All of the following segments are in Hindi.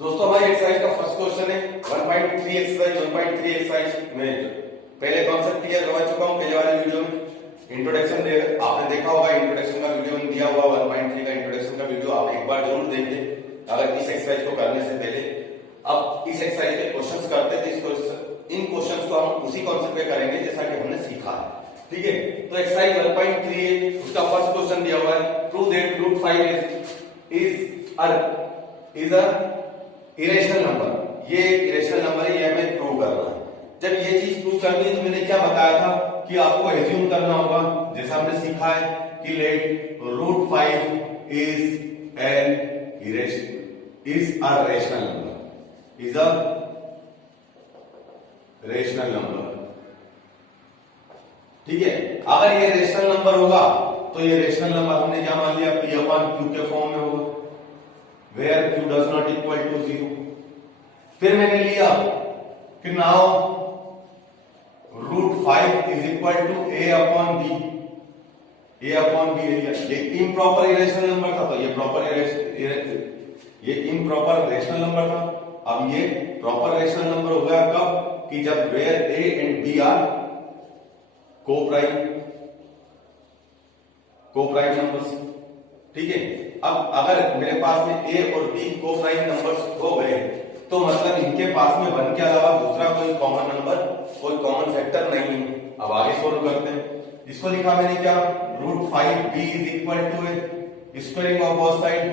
दोस्तों हमारी एक्सरसाइज का फर्स्ट क्वेश्चन है 1.3 एक्सरसाइज 1.3 एक्सरसाइज में पहले कॉन्सेप्ट क्लियर करवा चुका हूं पहले वाले वीडियो में। इंट्रोडक्शन आपने देखा होगा, इंट्रोडक्शन का वीडियो में दिया हुआ 1.3 का इंट्रोडक्शन का वीडियो आप एक बार जरूर देख लें अगर इस एक्सरसाइज को करने से पहले। अब इस एक्सरसाइज के क्वेश्चंस करते थे, इन क्वेश्चंस को हम उसी कॉन्सेप्ट पे करेंगे जैसा कि हमने सीखा है, ठीक है। तो एक्सरसाइज 1.3 है, उसका फर्स्ट क्वेश्चन दिया हुआ है, prove that root 5 is a irrational number. ये इरेशनल नंबर है, ये हमें प्रूव करना है। जब ये चीज प्रूव करनी है तो मैंने क्या बताया था कि आपको एज्यूम करना होगा, जैसा हमने सीखा है कि let root 5 is a rational number, is a rational number, ठीक है। अगर ये रेशनल नंबर होगा तो ये रेशनल नंबर हमने क्या मान लिया, p अपॉन q के फॉर्म में होगा, where q does not equal to 0। फिर मैंने लिया कि now root 5 is equal to a upon b, a upon b लिया। ये इम्प्रॉपर इरेशनल नंबर था, तो ये इम्प्रॉपर रेशनल नंबर था। अब ये प्रॉपर रेशनल नंबर हो गया कब, कि जब where a and b are coprime numbers, ठीक है। अब अगर मेरे पास में a और b को-प्राइम नंबर्स हो गए तो मतलब इनके पास में 1 के अलावा दूसरा कोई कॉमन नंबर, कोई कॉमन फैक्टर नहीं है। अब आगे सोल्व करते हैं। इसको लिखा मैंने क्या, root 5b is equal to squaring of both side,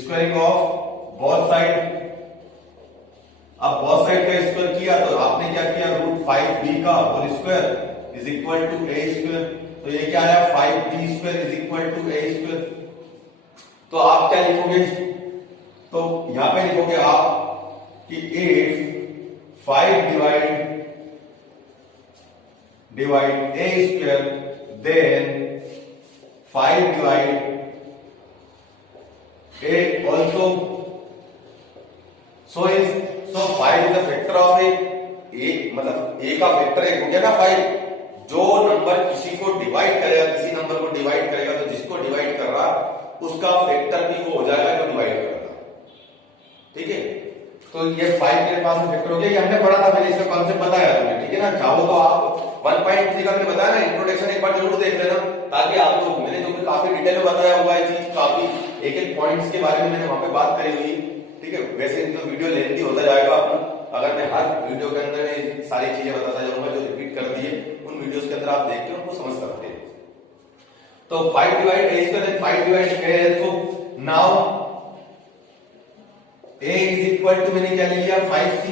squaring of both side. अब बोथ साइड का स्क्वायर किया तो आपने क्या किया, रूट 5b का whole square is equal to a square. तो ये क्या आया, 5b square is equal to a square. तो आप क्या लिखोगे, तो यहां पे लिखोगे आप कि if 5 divide a square then 5 divide a also, so 5 is the factor of a मतलब a का फैक्टर एक हो गया ना 5। जो नंबर किसी को डिवाइड करेगा, किसी नंबर को डिवाइड करेगा तो जिसको डिवाइड कर रहा उसका फैक्टर भी वो हो जाएगा जो डिवाइड कर रहा, ठीक है। तो ये 5 मेरे पास में फैक्टर हो गया, ये हमने पढ़ा था, मैंने इसका कॉन्सेप्ट बताया था, ठीक है ना। चाहो तो आप 1.3 का मैंने बताया ना इंट्रोडक्शन, एक बार जरूर देख लेना ताकि आप लोग, मैंने जो काफी डिटेल में बताया हुआ है चीज, काफी एक पॉइंट्स के बारे में मैंने वहां पे बात करी हुई, ठीक है। वैसे तो वीडियो लेंथी होता जाएगा अपना, अगर मैं हर वीडियो के अंदर सारी चीजें बताता जाऊंगा जो रिपीट कर दी है, उन वीडियोस के अंदर आप देख के उनको समझ सकते हैं। तो 5 divide a square then 5 divide a, तो now a is equal to, मैंने क्या ले लिया 5c।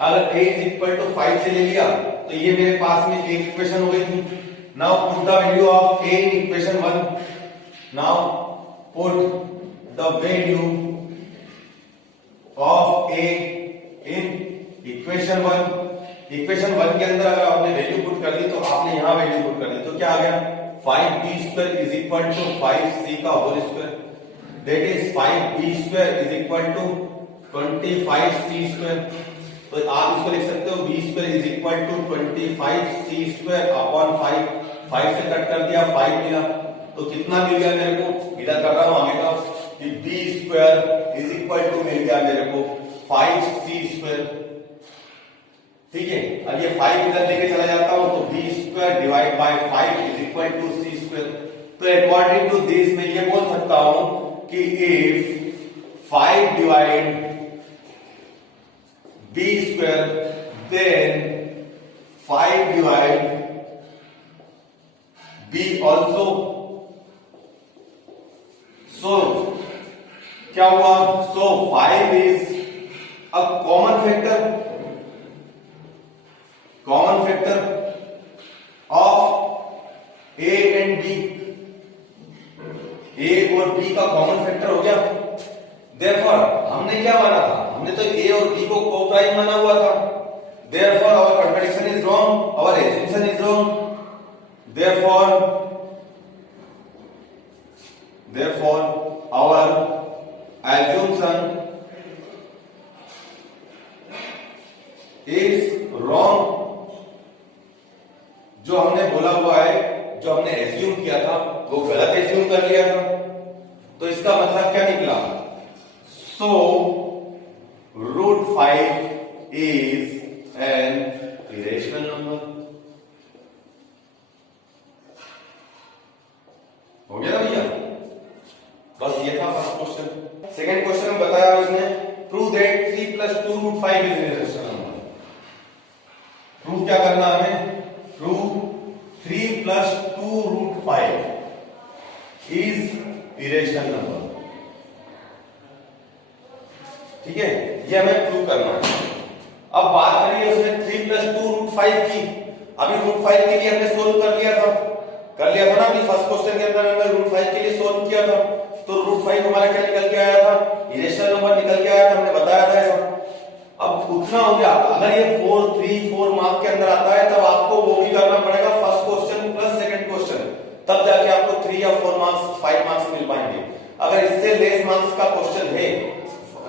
अगर a इज इक्वल टू 5 से ले लिया तो ये मेरे पास में एक इक्वेशन हो गई थी। Now put the value of a in equation 1। Now put the value of a in equation 1। Equation 1 के अंदर अगर आपने वैल्यू पुट कर दी तो आपने यहां वैल्यू पुट कर दी तो क्या आ गया, 5b square is equal to 5c का whole square, that is 5b square is equal to 25c square. तो आप इसको लिख सकते हो b square is equal to 25c square upon 5 से कट कर दिया 5 मिला, तो कितना मिल गया मेरे को, इधर कर रहा हूं आगे का, कि b square is equal to मिल गया मेरे को 5c स्क्वायर, ठीक है। अब ये 5 इधर लेके चला जाता हूं तो b square divide by 5 is equal to c square. तो अकॉर्डिंग टू दिस मैं ये बोल सकता हूं कि if 5 divide b square then 5 divide b also। so क्या हुआ, so 5 is a common factor of a and b। a और b का कॉमन फैक्टर हो गया। Therefore हमने क्या माना था, हमने तो a और b को को-प्राइम माना हुआ था। Therefore our contradiction is wrong, our assumption is wrong। Therefore our assumption is wrong। जो हमने बोला हुआ है, जो हमने एज्यूम किया था वो गलत एज्यूम कर लिया था। तो इसका मतलब क्या निकला So √5 is an irrational number. हो गया ना भैया? बस ये था फर्स्ट क्वेश्चन। सेकंड क्वेश्चन में बताया उसने prove that 3 + 2√5 is an irrational number. Prove क्या करना हमें? Prove 3 + 2√5 is irrational number. ठीक है, ये हमें प्रूव करना है। अब बात करिए उसने 3 + 2√5 की। अभी √5 के लिए हमने सोल्व कर लिया था ना अभी फर्स्ट क्वेश्चन के अंदर हमने √5 के लिए सोल्व किया था। तो √5 हमारा क्या निकल के आया था? इरेशनल नंबर निकल के आया था, हमने बताया था ऐसा। अब उतना हो गया। अगर ये 4, 3, 4 मार्क के अंदर आता है तब आपको वो भी करना पड़ेगा first question plus second question, तब जाके आपको 3 या 4 मार्क्स 5 मार्क्स मिल पाएंगे। अगर इससे लेस मार्क्स का क्वेश्चन है,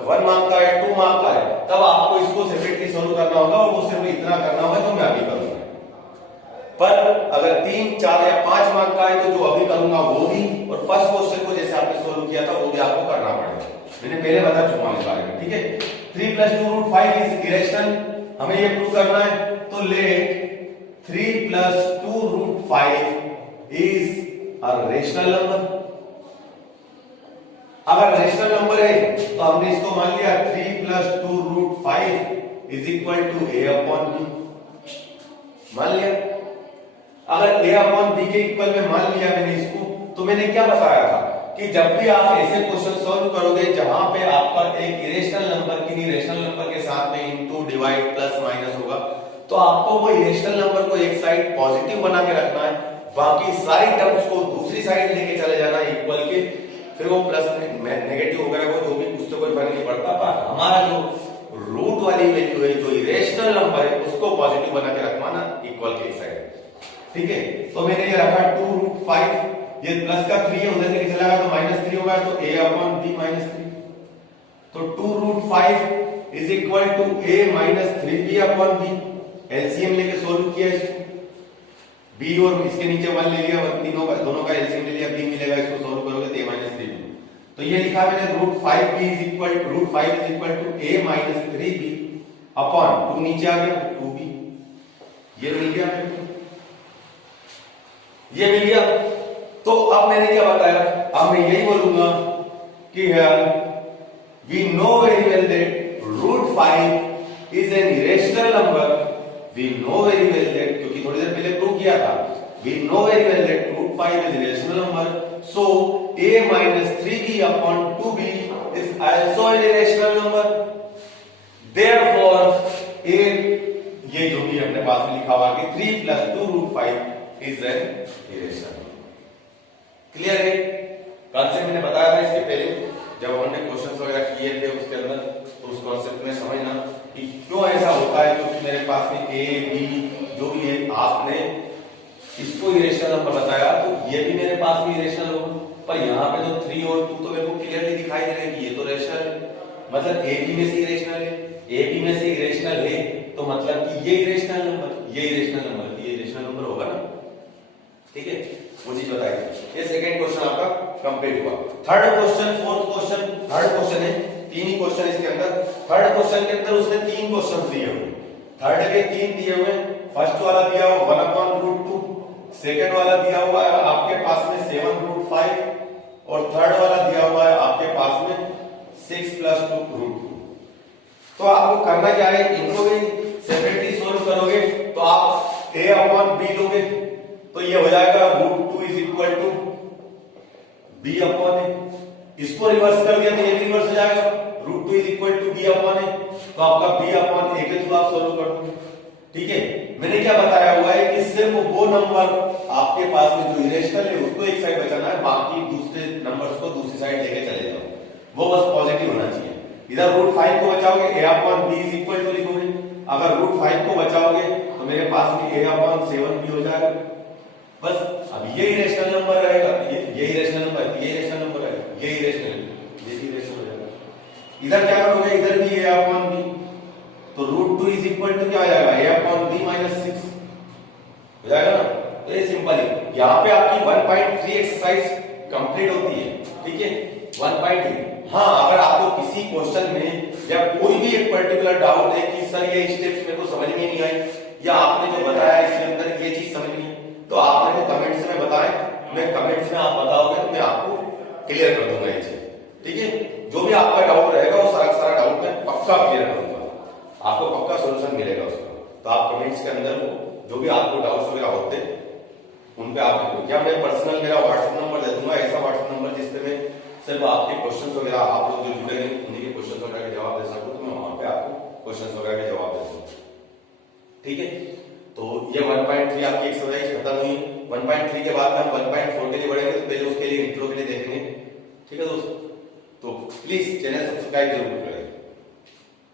1 मार्क का है, 2 मार्क का है, तब आपको इसको सेपरेटली सोल्व करना होगा और वो सिर्फ इतना करना होगा तो मैं अभी करूंगा। पर अगर 3, 4 या 5 मार्क का है तो जो अभी करूंगा वो भी, और फर्स्ट क्वेश्चन को जैसे आपने सोल्व किया था वो भी आपको करना पड़ेगा। मैंने पहले बता चुका हूं इस बारे में। ठीक है, 3 + 2√5 इज इरेशनल, हमें ये प्रूव करना है। तो let 3 + 2√5 is a rational number. अगर रेशनल नंबर है तो हमने इसको मान लिया 3 + 2√5 इज इक्वल टू a/b, मान लिया। अगर a/b के इक्वल में मान लिया मैंने इसको, तो मैंने क्या बताया था कि जब भी आप ऐसे क्वेश्चन सॉल्व करोगे जहां पे आपका एक इरेशनल नंबर किसी रेशनल नंबर के साथ में इंटू, डिवाइड, प्लस, माइनस होगा, तो आपको वो इरेशनल नंबर को एक साइड पॉजिटिव बना के रखना है, बाकी सारी टर्म्स को दूसरी साइड लेके चले जाना इक्वल के। फिर वो प्लस नेगेटिव वगैरह को जो भी उससे कोई फर्क नहीं पड़ता, पर हमारा जो रूट वाली वैल्यू है, जो इरेशनल नंबर है, उसको पॉजिटिव बना के रखना ना इक्वल के साइड। ठीक है, तो मैंने ये रखा 2√5, ये प्लस का 3 है, उधर लेके चला गया तो -3 होगा, तो a/b -3। तो 2√5 is equal to a - 3b/b। LCM लेके सोल्व किया इसको, b और इसके नीचे 1 ले लिया, तीनों का दोनों का एलसीएम ले लिया, b मिलेगा, इसको सोल्व करोगे तो a - 3b। तो ये लिखा मैंने √5 is equal to a - 3b upon 2 नीचे आ गया 2b। ये मिल गया मेरे को, ये मिल गया। तो अब मैंने क्या बताया? अब मैं यही बोलूंगा कि we know very well that √5 is an irrational number. We know very well that, क्योंकि थोड़ी देर पहले प्रूव किया था, we know very well that √5 is irrational number. So a - 3b upon 2b is also an irrational number. Therefore a, ये जो भी अपने पास में लिखा हुआ कि 3 + 2√5 is an irrational number. Clear है? कल से मैंने बताया था इसके पहले जब हमने क्वेश्चंस वगैरह किए थे उसके अंदर, तो उस कॉन्सेप्ट में समझना कि क्यों ऐसा होता है। क्योंकि मेरे पास में a, b जो भी है, आपने इसको इरेशनल नंबर बताया तो ये भी मेरे पास में इरेशनल होगा, पर यहाँ पे तो 3 और 2 तो मेरे को क्लियरली दिखाई दे रहे हैं कि ये तो रेशनल है, मतलब a b में से इरेशनल है, a b में से इरेशनल है, तो मतलब कि ये इरेशनल नंबर, ये इरेशनल नंबर, ये इरेशनल नंबर होगा ना। ठीक है, वो चीज बताइए। ये सेकंड क्वेश्चन आपका कंप्लीट हुआ। Third question, fourth question, third question है, 3 ही क्वेश्चन इसके अंदर। थर्ड क्वेश्चन के अंदर उसने 3 क्वेश्चन दिए हुए, थर्ड के 3 दिए हुए। फर्स्ट वाला दिया हुआ 1/√2, सेकंड वाला दिया हुआ है आपके पास में 7√5 और थर्ड वाला दिया हुआ है आपके पास में 6 + 2√2। तो आपको करना क्या है, इनको भी सेपरेटली सोल्व करोगे तो आप a/b लोगे, तो ये हो जाएगा √2 इज इक्वल टू b/a। इसको रिवर्स कर दिया तो ये भी रिवर्स हो जाएगा, √2 इज इक्वल टू b/a, तो आपका b/a के थ्रू आप सोल्व कर दोगे। ठीक है, मैंने क्या बताया हुआ है कि सिर्फ वो नंबर आपके पास में जो इरेशनल है उसको एक साइड बचाना है, बाकी दूसरे नंबर्स को दूसरी साइड लेके चले जाओ, वो बस पॉजिटिव होना चाहिए। इधर √5 को बचाओगे a/b इज इक्वल टू लिखोगे, अगर √5 को बचाओगे तो मेरे पास में a/7b हो जाएगा। बस अब ये इरेशनल नंबर रहेगा, ये इरेशनल नंबर, ये इरेशनल नंबर है, ये इरेशनल, ये भी इरेशनल हो जाएगा। इधर क्या करोगे, इधर भी a/b, तो √2 इज इक्वल टू क्या आ जाएगा, a/b - 6 हो जाएगा ना। तो ये सिंपल है, यहाँ पे आपकी 1.3 एक्सरसाइज कंप्लीट होती है। ठीक है, 1.3। हाँ, अगर आपको किसी क्वेश्चन में या कोई भी एक पर्टिकुलर डाउट है कि सर ये स्टेप्स मेरे को समझ में नहीं आई या आपने जो बताया इसके अंदर ये चीज समझ नहीं है, तो आप मेरे को कमेंट्स में बताएं। मैं कमेंट्स में आप बताओगे तो मैं आपको क्लियर कर दूंगा ये चीज, ठीक है। जो भी आपका डाउट रहेगा वो सारा डाउट मैं पक्का क्लियर करूंगा, आपको पक्का सोल्यूशन मिलेगा उसका। तो आप कमेंट्स के अंदर जो भी आपको डाउट्स वगैरह होते उन पे आप लिखो, या मैं पर्सनल मेरा व्हाट्सएप नंबर दे दूंगा, ऐसा व्हाट्सएप नंबर जिसपे मैं सिर्फ आपके क्वेश्चंस वगैरह आप लोग जो जुड़े हैं उन्हीं के क्वेश्चंस वगैरह के जवाब दे सकूं, तो मैं वहां पे आपको क्वेश्चंस वगैरह के जवाब दे दूंगा, ठीक है। तो ये 1.3 आपकी एक्सरसाइज खत्म हुई। 1.3 के बाद हम 1.4 के लिए बढ़ेंगे, तो पहले उसके लिए इंट्रो के लिए देखेंगे, ठीक है दोस्तों। तो प्लीज चैनल सब्सक्राइब जरूर करें।